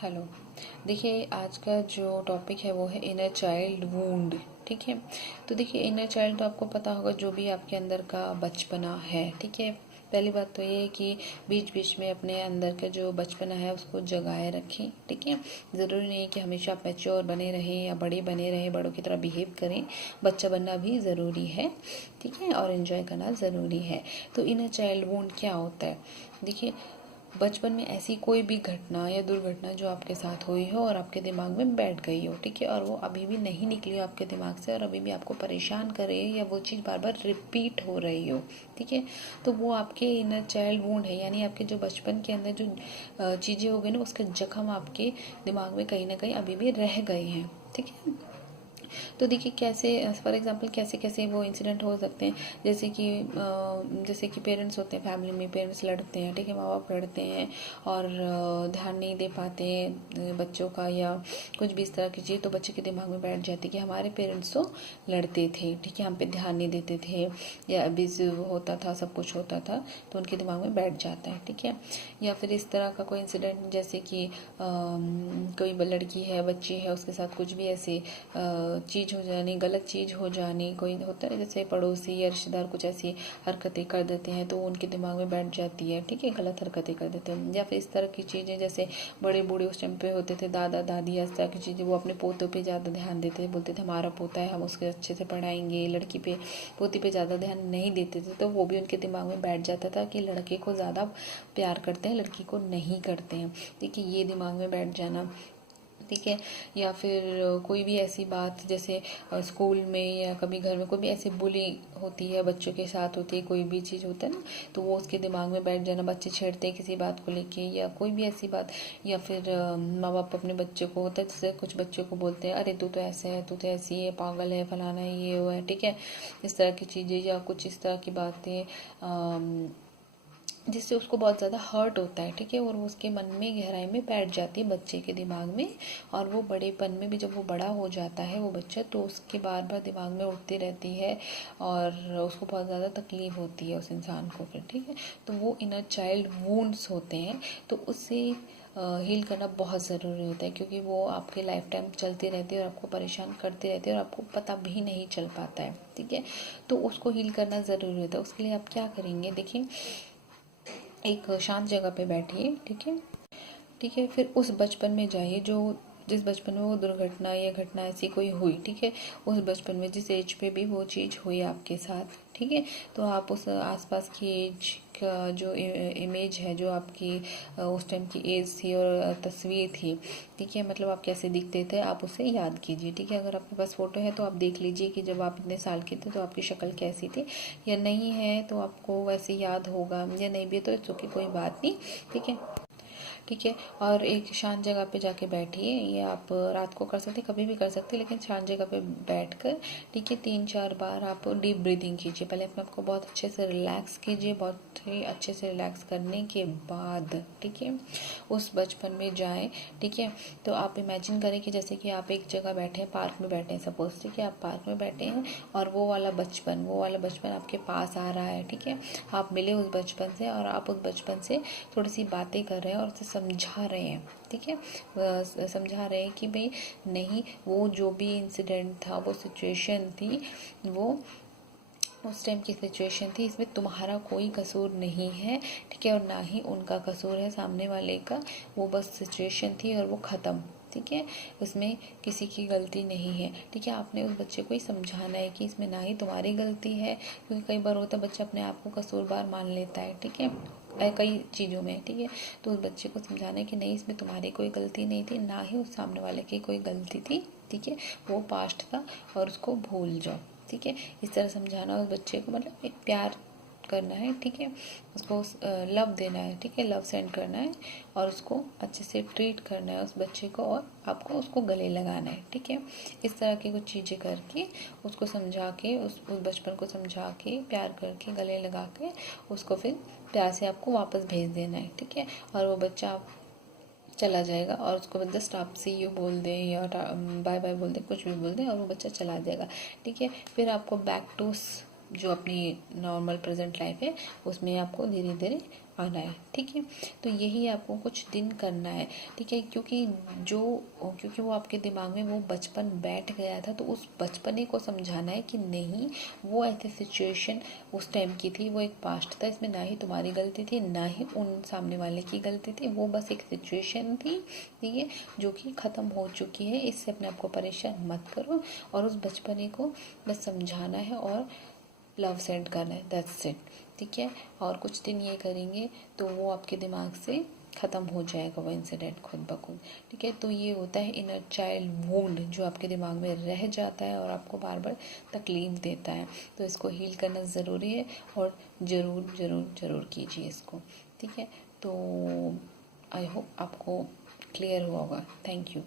Hello. देखिए, आज का जो टॉपिक है वो है इनर चाइल्ड वूंड। ठीक है। तो देखिए, इनर चाइल्ड तो आपको पता होगा, जो भी आपके अंदर का बचपना है। ठीक है। पहली बात तो ये है कि बीच बीच में अपने अंदर का जो बचपना है उसको जगाए रखें। ठीक है। ज़रूरी नहीं है कि हमेशा आप मैच्योर बने रहें या बड़े बने रहें, बड़ों की तरह बिहेव करें। बच्चा बनना भी ज़रूरी है। ठीक है। और इन्जॉय करना ज़रूरी है। तो इनर चाइल्ड वूंड क्या होता है? देखिए, बचपन में ऐसी कोई भी घटना या दुर्घटना जो आपके साथ हुई हो और आपके दिमाग में बैठ गई हो। ठीक है। और वो अभी भी नहीं निकली हो आपके दिमाग से और अभी भी आपको परेशान कर रही है, या वो चीज़ बार बार रिपीट हो रही हो। ठीक है। तो वो आपके इनर चाइल्ड वुंड है, यानी आपके जो बचपन के अंदर जो चीज़ें हो गई ना, उसके जख्म आपके दिमाग में कहीं ना कहीं अभी भी रह गए हैं। ठीक है। तो देखिए, कैसे फॉर एग्जांपल कैसे कैसे वो इंसिडेंट हो सकते हैं। जैसे कि पेरेंट्स होते हैं, फैमिली में पेरेंट्स लड़ते हैं। ठीक है। माँ बाप लड़ते हैं और ध्यान नहीं दे पाते हैं बच्चों का, या कुछ भी इस तरह की चीज़, तो बच्चे के दिमाग में बैठ जाती है कि हमारे पेरेंट्स तो लड़ते थे। ठीक है। हम पे ध्यान नहीं देते थे, या अब्यूज़िव होता था, सब कुछ होता था, तो उनके दिमाग में बैठ जाता है। ठीक है। या फिर इस तरह का कोई इंसिडेंट, जैसे कि कोई लड़की है, बच्ची है, उसके साथ कुछ भी ऐसी चीज़ हो जानी, गलत चीज़ हो जानी, कोई होता है जैसे पड़ोसी या रिश्तेदार कुछ ऐसी हरकतें कर देते हैं, तो उनके दिमाग में बैठ जाती है। ठीक है। गलत हरकतें कर देते हैं। या फिर इस तरह की चीज़ें, जैसे बड़े बूढ़े उस टाइम पे होते थे, दादा दादी, इस तरह की चीज़ें, वो अपने पोतों पे ज़्यादा ध्यान देते थे। बोलते थे हमारा पोता है, हम उसके अच्छे से पढ़ाएंगे। लड़की पे, पोती पे ज़्यादा ध्यान नहीं देते थे, तो वो भी उनके दिमाग में बैठ जाता था कि लड़के को ज़्यादा प्यार करते हैं, लड़की को नहीं करते हैं। ठीक है। ये दिमाग में बैठ जाना। ठीक है। या फिर कोई भी ऐसी बात, जैसे स्कूल में या कभी घर में कोई भी ऐसी बुली होती है, बच्चों के साथ होती है, कोई भी चीज़ होता है ना, तो वो उसके दिमाग में बैठ जाना। बच्चे छेड़ते हैं किसी बात को लेके, या कोई भी ऐसी बात। या फिर माँ बाप अपने बच्चे को, होता है जैसे कुछ बच्चों को बोलते हैं, अरे तू तो ऐसे है, तू तो ऐसी है, पागल है, फलाना है, ये वो है। ठीक है। इस तरह की चीज़ें या कुछ इस तरह की बातें, जिससे उसको बहुत ज़्यादा हर्ट होता है। ठीक है। और वो उसके मन में गहराई में बैठ जाती है, बच्चे के दिमाग में। और वो बड़ेपन में भी जब वो बड़ा हो जाता है वो बच्चा, तो उसके बार बार दिमाग में उठती रहती है और उसको बहुत ज़्यादा तकलीफ होती है उस इंसान को फिर। ठीक है। तो वो इनर चाइल्ड वुंड्स होते हैं, तो उससे हील करना बहुत ज़रूरी होता है, क्योंकि वो आपके लाइफ टाइम चलती रहती है और आपको परेशान करती रहती है और आपको पता भी नहीं चल पाता है। ठीक है। तो उसको हील करना ज़रूरी होता है। उसके लिए आप क्या करेंगे? देखिए, एक शांत जगह पे बैठिए। ठीक है। ठीक है। फिर उस बचपन में जाइए जो, जिस बचपन में वो दुर्घटना या घटना ऐसी कोई हुई। ठीक है। उस बचपन में जिस एज पे भी वो चीज़ हुई आपके साथ। ठीक है। तो आप उस आसपास की एज का जो इमेज है, जो आपकी उस टाइम की एज थी और तस्वीर थी, ठीक है, मतलब आप कैसे दिखते थे, आप उसे याद कीजिए। ठीक है। अगर आपके पास फ़ोटो है तो आप देख लीजिए कि जब आप इतने साल के थे तो आपकी शक्ल कैसी थी, या नहीं है तो आपको वैसे याद होगा, या नहीं भी है तो इट्स ओके, कोई बात नहीं। ठीक है। ठीक है। और एक शांत जगह पे जाके बैठिए। ये आप रात को कर सकते, कभी भी कर सकते, लेकिन शांत जगह पे बैठकर, ठीक है, 3-4 बार आप डीप ब्रीदिंग कीजिए। पहले अपने आप को बहुत अच्छे से रिलैक्स कीजिए। बहुत ही अच्छे से रिलैक्स करने के बाद, ठीक है, उस बचपन में जाएं। ठीक है। तो आप इमेजिन करें कि जैसे कि आप एक जगह बैठे हैं, पार्क में बैठे हैं सपोज। ठीक है। आप पार्क में बैठे हैं और वो वाला बचपन आपके पास आ रहा है। ठीक है। आप मिले उस बचपन से और आप उस बचपन से थोड़ी सी बातें कर रहे हैं और उसे समझा रहे हैं। ठीक है। समझा रहे हैं कि भाई नहीं, वो जो भी इंसिडेंट था, वो सिचुएशन थी, वो उस टाइम की सिचुएशन थी, इसमें तुम्हारा कोई कसूर नहीं है। ठीक है। और ना ही उनका कसूर है, सामने वाले का। वो बस सिचुएशन थी और वो ख़त्म। ठीक है। उसमें किसी की गलती नहीं है। ठीक है। आपने उस बच्चे को ही समझाना है कि इसमें ना ही तुम्हारी गलती है, क्योंकि कई बार होता है बच्चा अपने आप को कसूरवार मान लेता है। ठीक है। कई चीज़ों में। ठीक है। तो उस बच्चे को समझाना है कि नहीं, इसमें तुम्हारी कोई गलती नहीं थी, ना ही उस सामने वाले की कोई गलती थी। ठीक है। वो पास्ट था और उसको भूल जाओ। ठीक है। इस तरह समझाना उस बच्चे को, मतलब एक प्यार करना है। ठीक है। उसको लव देना है। ठीक है। लव सेंड करना है और उसको अच्छे से ट्रीट करना है उस बच्चे को, और आपको उसको गले लगाना है। ठीक है। इस तरह की कुछ चीज़ें करके उसको समझा के, उस बचपन को समझा के, प्यार करके, गले लगा के उसको फिर प्यार से आपको वापस भेज देना है। ठीक है। और वो बच्चा चला जाएगा और उसको जस्ट आप सी यू बोल दें या बाय बाय बोल दें, कुछ भी बोल दें, और वो बच्चा चला जाएगा। ठीक है। फिर आपको बैक टू जो अपनी नॉर्मल प्रेजेंट लाइफ है उसमें आपको धीरे धीरे आना है। ठीक है, तो यही आपको कुछ दिन करना है। ठीक है, क्योंकि वो आपके दिमाग में वो बचपन बैठ गया था, तो उस बचपने को समझाना है कि नहीं, वो ऐसी सिचुएशन उस टाइम की थी, वो एक पास्ट था, इसमें ना ही तुम्हारी गलती थी ना ही उन सामने वाले की गलती थी, वो बस एक सिचुएशन थी। ठीक है, जो कि ख़त्म हो चुकी है, इससे अपने आप को परेशान मत करो और उस बचपने को बस समझाना है और लव सेंड करना है, दैट्स इट। ठीक है, और कुछ दिन ये करेंगे तो वो आपके दिमाग से ख़त्म हो जाएगा वो इंसिडेंट खुद ब खुद। ठीक है, तो ये होता है इनर चाइल्ड वुंड जो आपके दिमाग में रह जाता है और आपको बार बार तकलीफ़ देता है, तो इसको हील करना ज़रूरी है और ज़रूर ज़रूर ज़रूर कीजिए इसको। ठीक है, तो आई होप आपको क्लियर हुआ होगा। Thank you.